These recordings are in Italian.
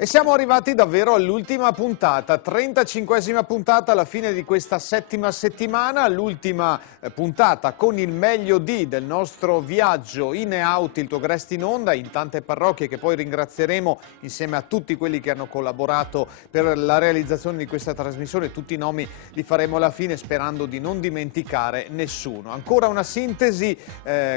E siamo arrivati davvero all'ultima puntata, 35esima puntata alla fine di questa settima settimana, l'ultima puntata con il meglio del nostro viaggio in e out, il tuo Grest in onda, in tante parrocchie che poi ringrazieremo insieme a tutti quelli che hanno collaborato per la realizzazione di questa trasmissione. Tutti i nomi li faremo alla fine sperando di non dimenticare nessuno. Ancora una sintesi,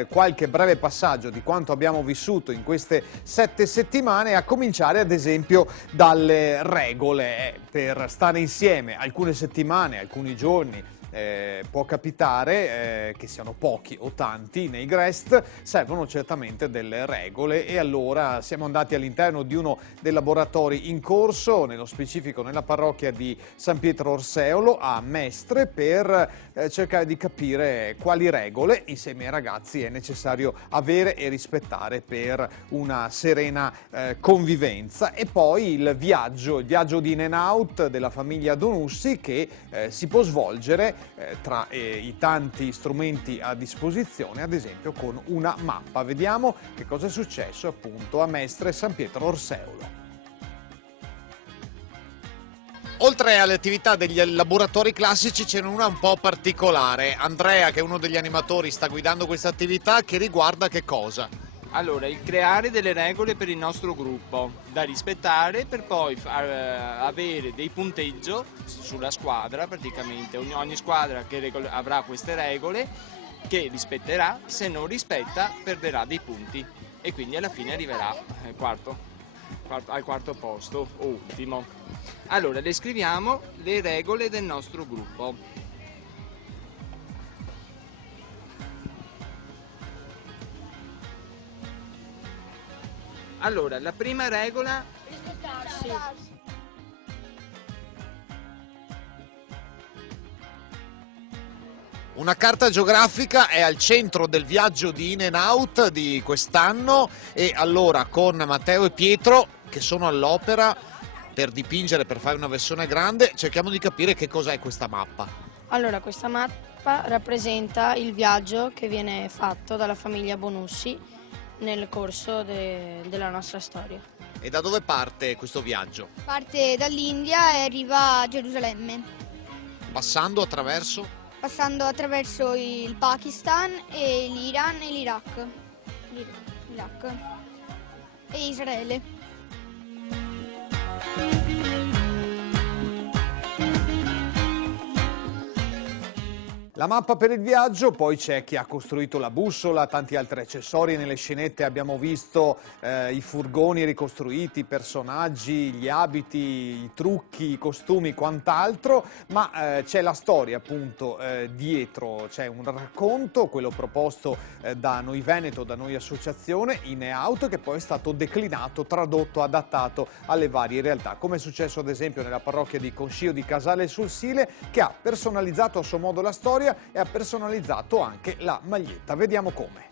qualche breve passaggio di quanto abbiamo vissuto in queste 7 settimane, a cominciare ad esempio dalle regole per stare insieme alcune settimane, alcuni giorni. Può capitare che siano pochi o tanti nei Grest, servono certamente delle regole e allora siamo andati all'interno di uno dei laboratori in corso, nello specifico nella parrocchia di San Pietro Orseolo a Mestre, per cercare di capire quali regole insieme ai ragazzi è necessario avere e rispettare per una serena convivenza. E poi il viaggio di in and out della famiglia Donussi che si può svolgere tra i tanti strumenti a disposizione, ad esempio con una mappa. Vediamo che cosa è successo appunto a Mestre e San Pietro Orseolo. Oltre alle attività degli laboratori classici c'è una un po' particolare. Andrea, che è uno degli animatori, sta guidando questa attività che riguarda che cosa? Allora, il creare delle regole per il nostro gruppo da rispettare per poi avere dei punteggi sulla squadra, praticamente ogni squadra che avrà queste regole che rispetterà, se non rispetta perderà dei punti e quindi alla fine arriverà al quarto posto o ultimo. Allora, descriviamo le regole del nostro gruppo. Allora, la prima regola... Rispettarsi. Una carta geografica è al centro del viaggio di in and out di quest'anno e allora con Matteo e Pietro, che sono all'opera per dipingere, per fare una versione grande, cerchiamo di capire che cos'è questa mappa. Allora, questa mappa rappresenta il viaggio che viene fatto dalla famiglia Bonussi nel corso della nostra storia. E da dove parte questo viaggio? Parte dall'India e arriva a Gerusalemme, Passando attraverso? passando attraverso il Pakistan e l'Iran e l'Iraq. L'Iraq e Israele. La mappa per il viaggio, poi c'è chi ha costruito la bussola, tanti altri accessori. Nelle scenette abbiamo visto i furgoni ricostruiti, i personaggi, gli abiti, i trucchi, i costumi, quant'altro, ma c'è la storia appunto dietro, c'è un racconto, quello proposto da Noi Veneto, da Noi Associazione, in e out, che poi è stato declinato, tradotto, adattato alle varie realtà, come è successo ad esempio nella parrocchia di Concio di Casale sul Sile, che ha personalizzato a suo modo la storia e ha personalizzato anche la maglietta. Vediamo come.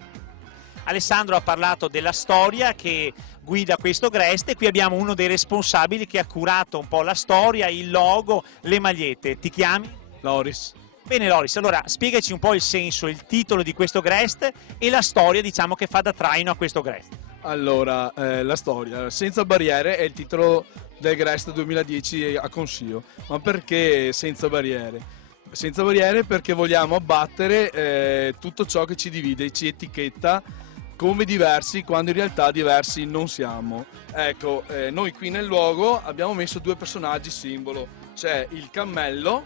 Alessandro ha parlato della storia che guida questo Grest e qui abbiamo uno dei responsabili che ha curato un po' la storia, il logo, le magliette. Ti chiami? Loris. Bene Loris, allora spiegaci un po' il senso, il titolo di questo Grest e la storia, diciamo, che fa da traino a questo Grest. Allora, la storia. Senza barriere è il titolo del Grest 2010 a Concio. Ma perché senza barriere? Senza barriere perché vogliamo abbattere tutto ciò che ci divide, ci etichetta come diversi quando in realtà diversi non siamo. Ecco, noi qui nel luogo abbiamo messo 2 personaggi simbolo. C'è il cammello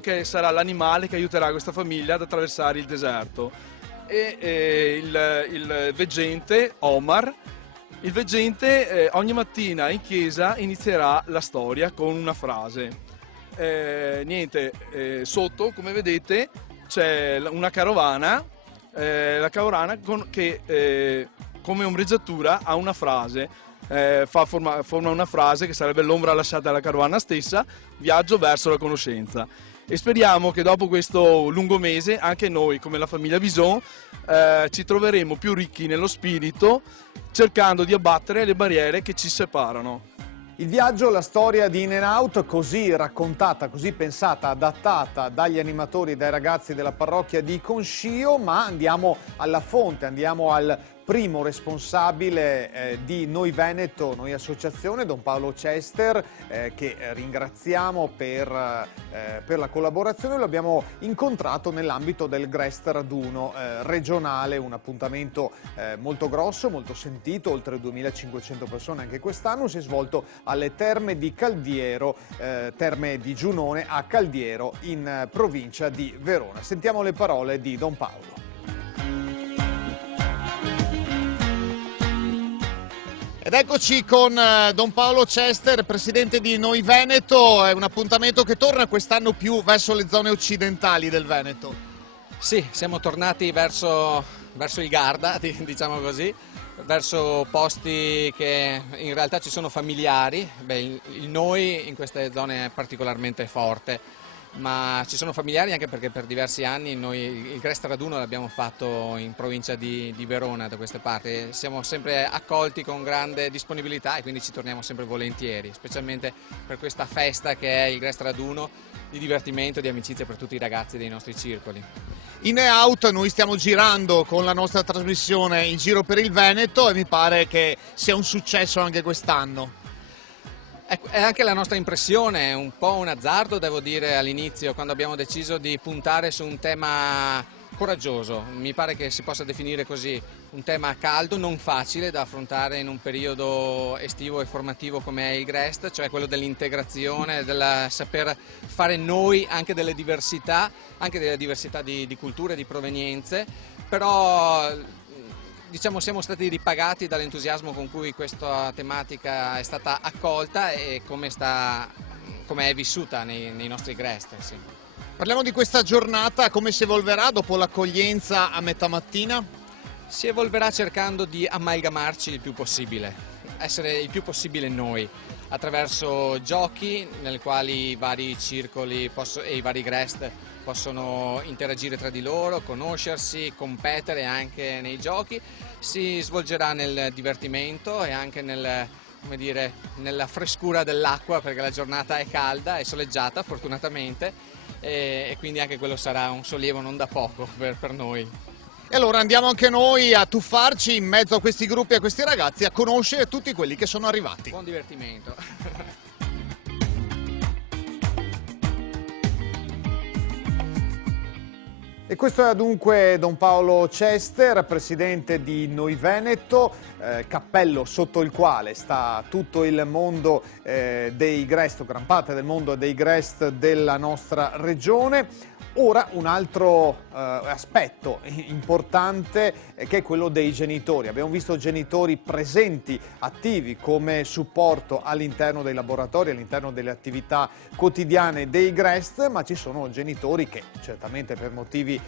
che sarà l'animale che aiuterà questa famiglia ad attraversare il deserto, e il veggente Omar. Il veggente ogni mattina in chiesa inizierà la storia con una frase. Sotto, come vedete, c'è una carovana, la carovana che come ombreggiatura ha una frase, forma una frase che sarebbe l'ombra lasciata dalla carovana stessa, viaggio verso la conoscenza. E speriamo che dopo questo lungo mese anche noi, come la famiglia Vison, ci troveremo più ricchi nello spirito, cercando di abbattere le barriere che ci separano. Il viaggio, la storia di in and out, così raccontata, così pensata, adattata dagli animatori e dai ragazzi della parrocchia di Concio, ma andiamo alla fonte, andiamo al primo responsabile di Noi Veneto, Noi Associazione, Don Paolo Cester, che ringraziamo per la collaborazione. Lo abbiamo incontrato nell'ambito del Grest Raduno regionale, un appuntamento molto grosso, molto sentito, oltre 2500 persone anche quest'anno. Si è svolto alle Terme di Caldiero, Terme di Giunone a Caldiero in provincia di Verona. Sentiamo le parole di Don Paolo. Ed eccoci con Don Paolo Cester, presidente di Noi Veneto. È un appuntamento che torna quest'anno più verso le zone occidentali del Veneto. Sì, siamo tornati verso il Garda, diciamo così, verso posti che in realtà ci sono familiari. Beh, il noi in queste zone è particolarmente forte, ma ci sono familiari anche perché per diversi anni noi il Grest Raduno l'abbiamo fatto in provincia di Verona, da queste parti. Siamo sempre accolti con grande disponibilità e quindi ci torniamo sempre volentieri, specialmente per questa festa che è il Grest Raduno, di divertimento e di amicizia per tutti i ragazzi dei nostri circoli. In e out noi stiamo girando con la nostra trasmissione in giro per il Veneto e mi pare che sia un successo anche quest'anno. È anche la nostra impressione, un po' un azzardo devo dire all'inizio, quando abbiamo deciso di puntare su un tema coraggioso, mi pare che si possa definire così, un tema caldo, non facile da affrontare in un periodo estivo e formativo come è il Grest, cioè quello dell'integrazione, del saper fare noi anche delle diversità di culture, di provenienze, però diciamo siamo stati ripagati dall'entusiasmo con cui questa tematica è stata accolta e come è vissuta nei nostri Grest. Sì. Parliamo di questa giornata, come si evolverà dopo l'accoglienza a metà mattina? Si evolverà cercando di amalgamarci il più possibile, essere il più possibile noi, attraverso giochi nel quali i vari circoli e i vari Grest possono interagire tra di loro, conoscersi, competere anche nei giochi. Si svolgerà nel divertimento e anche nella frescura dell'acqua, perché la giornata è calda e soleggiata fortunatamente, e quindi anche quello sarà un sollievo non da poco per noi. E allora andiamo anche noi a tuffarci in mezzo a questi gruppi e a questi ragazzi, a conoscere tutti quelli che sono arrivati. Buon divertimento! E questo era dunque Don Paolo Cester, presidente di Noi Veneto, cappello sotto il quale sta tutto il mondo dei Grest, gran parte del mondo dei Grest della nostra regione. Ora un altro aspetto importante che è quello dei genitori. Abbiamo visto genitori presenti, attivi come supporto all'interno dei laboratori, all'interno delle attività quotidiane dei Grest, ma ci sono genitori che certamente per motivi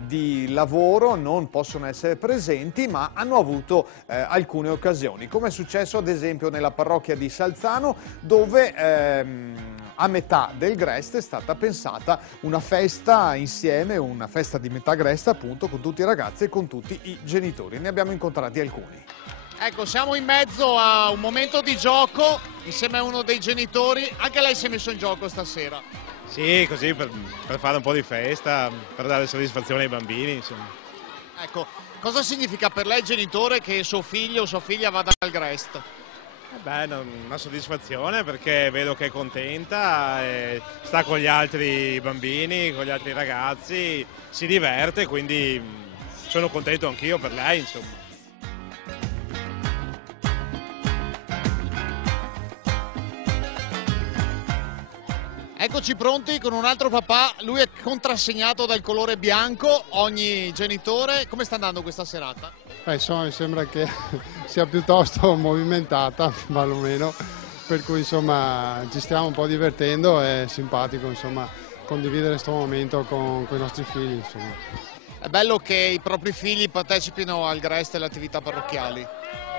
di lavoro non possono essere presenti, ma hanno avuto alcune occasioni, come è successo ad esempio nella parrocchia di Salzano, dove a metà del Grest è stata pensata una festa insieme, una festa di metà Grest appunto, con tutti i ragazzi e con tutti i genitori. Ne abbiamo incontrati alcuni. Ecco, siamo in mezzo a un momento di gioco insieme a uno dei genitori. Anche lei si è messo in gioco stasera. Sì, così per fare un po' di festa, per dare soddisfazione ai bambini, insomma. Ecco, cosa significa per lei genitore che suo figlio o sua figlia vada al Grest? Beh, una soddisfazione perché vedo che è contenta, sta con gli altri bambini, con gli altri ragazzi, si diverte, quindi sono contento anch'io per lei, insomma. Eccoci pronti con un altro papà, lui è contrassegnato dal colore bianco, ogni genitore. Come sta andando questa serata? Insomma, mi sembra che sia piuttosto movimentata, perlomeno, per cui insomma ci stiamo un po' divertendo, è simpatico insomma condividere questo momento con i nostri figli. Insomma. È bello che i propri figli partecipino al Grest e alle attività parrocchiali.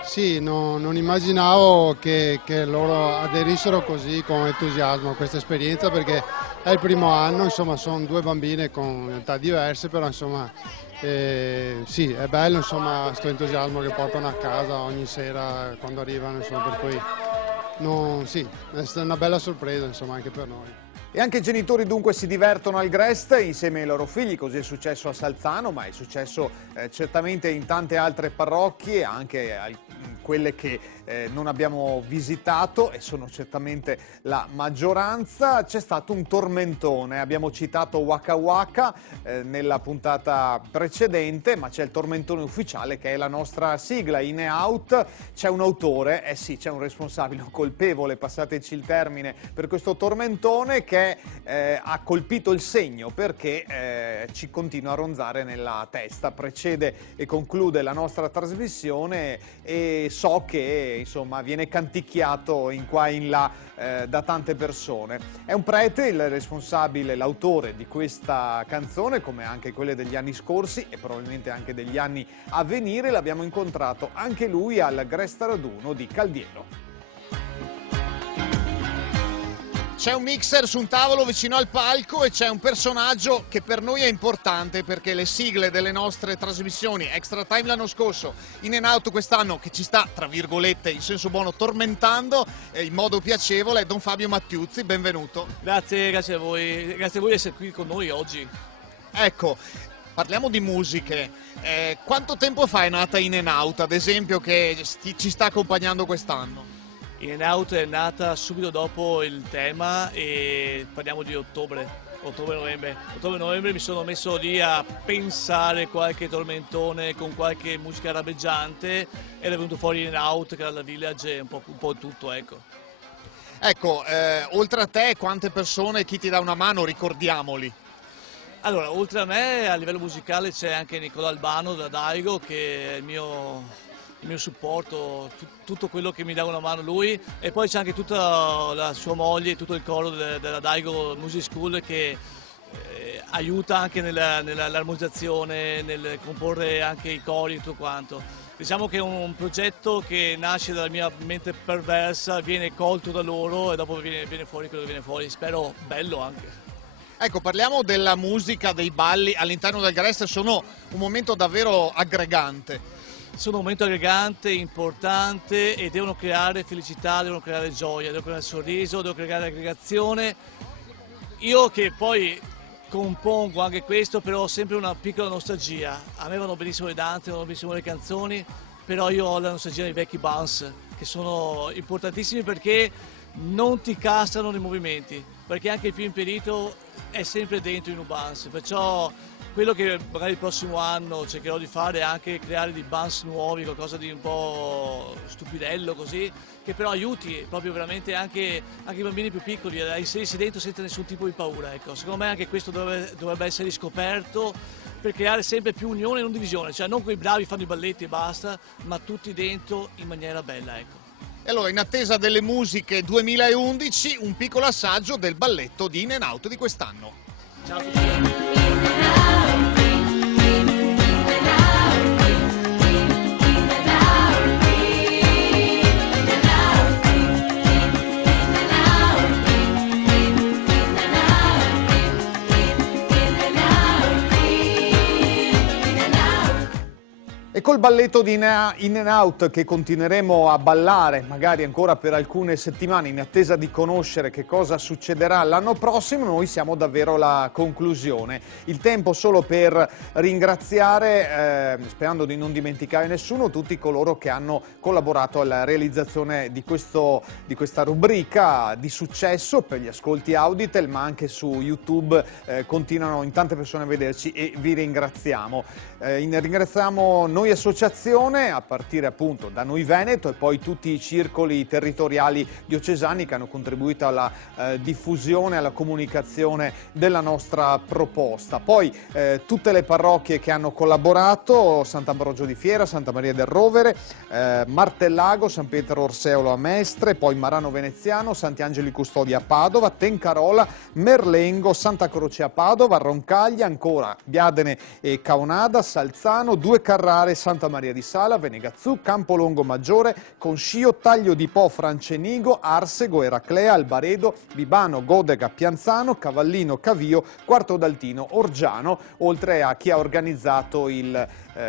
Sì, non immaginavo che loro aderissero così con entusiasmo a questa esperienza, perché è il primo anno, insomma sono due bambine con età diverse, però insomma sì, è bello insomma questo entusiasmo che portano a casa ogni sera quando arrivano, insomma, per cui sì, è stata una bella sorpresa insomma anche per noi. E anche i genitori dunque si divertono al Grest insieme ai loro figli, così è successo a Salzano, ma è successo certamente in tante altre parrocchie, anche quelle che non abbiamo visitato e sono certamente la maggioranza. C'è stato un tormentone, abbiamo citato Waka Waka nella puntata precedente, ma c'è il tormentone ufficiale che è la nostra sigla In e Out. C'è un autore, sì, c'è un responsabile, un colpevole, passateci il termine, per questo tormentone che ha colpito il segno perché ci continua a ronzare nella testa, precede e conclude la nostra trasmissione e so che insomma viene canticchiato in qua e in là da tante persone. È un prete il responsabile, l'autore di questa canzone, come anche quelle degli anni scorsi e probabilmente anche degli anni a venire. L'abbiamo incontrato anche lui al Grest Raduno di Caldiero. C'è un mixer su un tavolo vicino al palco e c'è un personaggio che per noi è importante perché le sigle delle nostre trasmissioni, Extra Time l'anno scorso, In and Out quest'anno, che ci sta, tra virgolette, in senso buono, tormentando in modo piacevole, è Don Fabio Mattiuzzi, benvenuto. Grazie a voi di essere qui con noi oggi. Ecco, parliamo di musiche. Quanto tempo fa è nata In and Out, ad esempio, che ci sta accompagnando quest'anno? In and Out è nata subito dopo il tema e parliamo di ottobre-novembre mi sono messo lì a pensare qualche tormentone con qualche musica rabeggiante ed è venuto fuori In and Out, che era la Village e un po' tutto, ecco. Ecco, oltre a te quante persone, chi ti dà una mano, ricordiamoli? Allora, oltre a me a livello musicale c'è anche Nicola Albano da Daigo, che è il mio supporto, tutto quello che mi dà una mano lui, e poi c'è anche tutta la sua moglie, tutto il coro della Daigo Music School che aiuta anche nell'armonizzazione, nel comporre anche i cori e tutto quanto. Diciamo che è un progetto che nasce dalla mia mente perversa, viene colto da loro e dopo viene fuori quello che viene fuori, spero bello anche. Ecco, parliamo della musica, dei balli all'interno del Grest, sono un momento davvero aggregante. Sono un momento aggregante, importante e devono creare felicità, devono creare gioia, devono creare sorriso, devono creare aggregazione. Io che poi compongo anche questo, però ho sempre una piccola nostalgia. A me vanno benissimo le danze, vanno benissimo le canzoni, però io ho la nostalgia dei vecchi bounce, che sono importantissimi perché non ti castrano nei movimenti, perché anche il più imperito è sempre dentro in un bounce, perciò quello che magari il prossimo anno cercherò di fare è anche creare dei bounce nuovi, qualcosa di un po' stupidello così, che però aiuti proprio veramente anche i bambini più piccoli a inserirsi dentro senza nessun tipo di paura. Ecco. Secondo me anche questo dovrebbe essere riscoperto per creare sempre più unione e non divisione, cioè non quei bravi fanno i balletti e basta, ma tutti dentro in maniera bella. Ecco. E allora, in attesa delle musiche 2011, un piccolo assaggio del balletto di In and Out di quest'anno. Ciao a tutti. E col balletto di In and Out che continueremo a ballare, magari ancora per alcune settimane, in attesa di conoscere che cosa succederà l'anno prossimo, noi siamo davvero alla conclusione. Il tempo solo per ringraziare, sperando di non dimenticare nessuno, tutti coloro che hanno collaborato alla realizzazione di questa rubrica di successo per gli ascolti Auditel, ma anche su YouTube continuano in tante persone a vederci e vi ringraziamo. Ringraziamo noi associazione, a partire appunto da Noi Veneto e poi tutti i circoli territoriali diocesani che hanno contribuito alla diffusione, alla comunicazione della nostra proposta. Poi tutte le parrocchie che hanno collaborato, Sant'Ambrogio di Fiera, Santa Maria del Rovere, Martellago, San Pietro Orseolo a Mestre, poi Marano Veneziano, Santi Angeli Custodi a Padova, Tencarola, Merlengo, Santa Croce a Padova, Roncaglia, ancora Biadene e Caonada, Salzano, Due Carrare, Santa Maria di Sala, Venegazzù, Campolongo Maggiore, Conscio, Taglio di Po, Francenigo, Arsego, Eraclea, Albaredo, Bibano, Godega, Pianzano, Cavallino, Cavio, Quarto d'Altino, Orgiano, oltre a chi ha organizzato il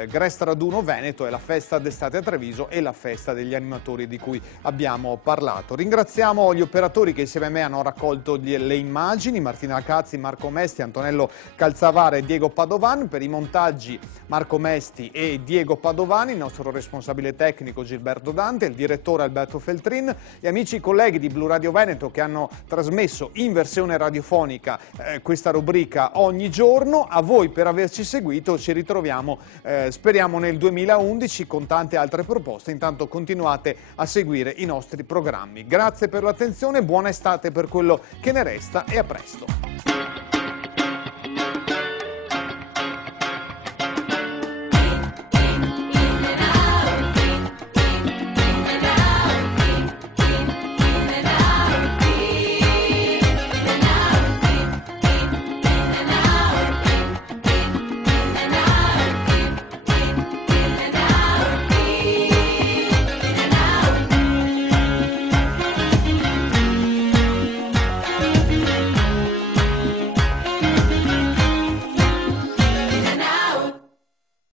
Grest Raduno Veneto, è la festa d'estate a Treviso e la festa degli animatori di cui abbiamo parlato. Ringraziamo gli operatori che insieme a me hanno raccolto le immagini, Martina Cazzi, Marco Mesti, Antonello Calzavara e Diego Padovan. Per i montaggi Marco Mesti e Diego Padovani, il nostro responsabile tecnico Gilberto Dante, il direttore Alberto Feltrin, gli amici colleghi di Blu Radio Veneto che hanno trasmesso in versione radiofonica questa rubrica ogni giorno. A voi per averci seguito, ci ritroviamo speriamo nel 2011 con tante altre proposte. Intanto continuate a seguire i nostri programmi. Grazie per l'attenzione, buona estate per quello che ne resta e a presto.